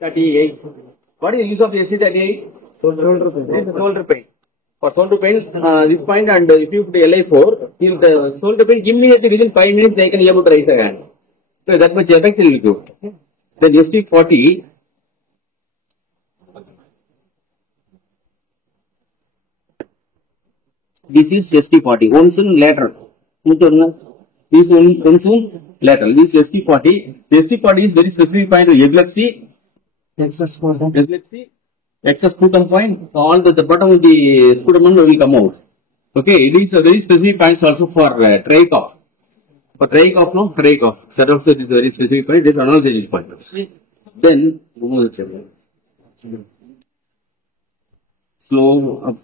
38. What is the use of ST38? Shoulder pain. For shoulder pain, this point, and if you put LI4, if the shoulder pain immediately within 5 minutes they can be able to raise the hand. So that much effect will give. Then ST40. This is ST40. One soon lateral. This one soon lateral. This is ST40. The ST40 is very specific point of epilepsy. Epilepsy. Excess sputum point. All the bottom of the sputum will come out. Okay. It is a very specific point also for trach cough. For trach cough, no trach cough. That also is very specific point. This is another point. Then slow up.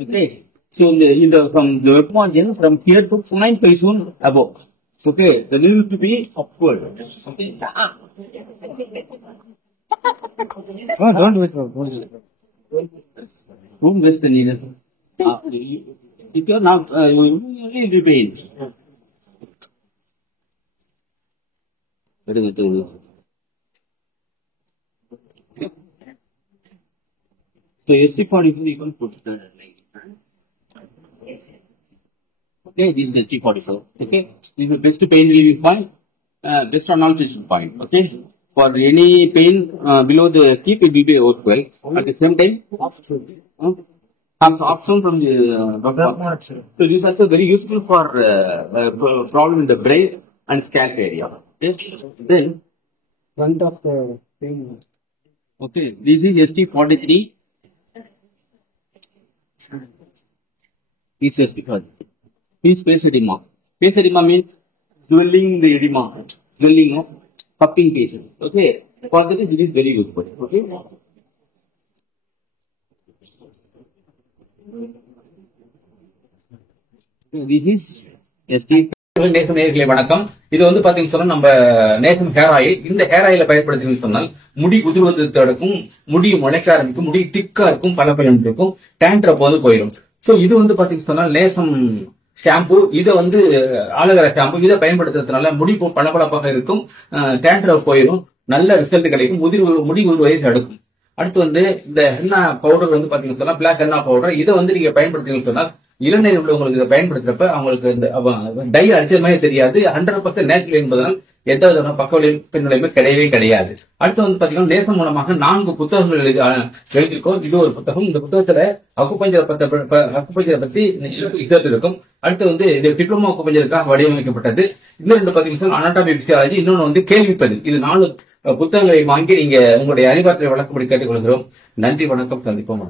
Okay. So from the margin from here to 0.5 soon above. Okay. The needle to be upward. Okay. Don't wait. Don't waste the needle. If you are not, you will be pain. Very good. So ST40 is equal to okay, this is ST44. Okay, if the best pain will be fine, best analgesic point. Okay, for any pain below the teeth, it will be worthwhile. At the same time, option from the doctor. So this is also very useful for problem in the brain and scalp area. Okay, then Front of the pain. okay, this is ST43. This is ST40. This face edema. Face edema means swelling the edema, swelling of puffing patient. Okay, for that this is very useful. Okay. This is ST. நேசம் நேயர்களே வணக்கம். இது வந்து பாத்தீங்கன்னு சொன்னா நம்ம நேசம் hair oil. இந்த ஹேர் ஆயில பயன்படுத்தின்னு சொன்னால் முடி உதிர்வது தடுக்கும், முடி முளைக்க ஆரம்பிக்கும், முடி திக்கா இருக்கும், பளபளன்னு இருக்கும், டேண்ட்ரஃப் வந்து போயிடும். சோ இது வந்து பாத்தீங்கன்னு சொன்னா நேசம் ஷாம்பு. இதை வந்து ஆலோவேரா ஷாம்பு. இதை பயன்படுத்துறதுனால முடி பளபளப்பாக இருக்கும், டேண்ட்ரஃப் போயிடும், நல்ல ரிசல்ட் கிடைக்கும், முடி உதிர்வதை தடுக்கும். அடுத்து வந்து இந்த ஹென்னா பவுடர் வந்து பாத்தீங்கன்னு சொன்னா பிளாக் ஹென்னா பவுடர். இதை வந்து நீங்க பயன்படுத்தீங்கன்னு சொன்னா இளநீர் உள்ளவங்களுக்கு இதை பயன்படுத்துறப்ப அவங்களுக்கு இந்த டை அடிச்சது மாதிரி தெரியாது. 100% நேச்சுரல் என்பதனால் எந்த விதமான பக்க பின்விளைவுமே கிடையவே கிடையாது. அடுத்து வந்து பாத்தீங்கன்னா நேசம் மூலமாக 4 புத்தகங்கள் எழுதியிருக்கோம். இது ஒரு புத்தகம். இந்த புத்தகத்துல அக்குபஞ்சரை பத்தி இருக்கும். அடுத்து வந்து இது டிப்ளமோ அக்குபஞ்சருக்காக வடிவமைக்கப்பட்டது. இன்னும் 2 பாத்தீங்கன்னா அனாட்டமி பிசியாலஜி, இன்னொன்னு வந்து கேள்விப்பதில். இது 4 புத்தகங்களை வாங்கி நீங்க உங்களுடைய அறிவாற்றலை வளர்க்கும்படி கேட்டுக்கொள்கிறோம். நன்றி, வணக்கம். சந்திப்போம்.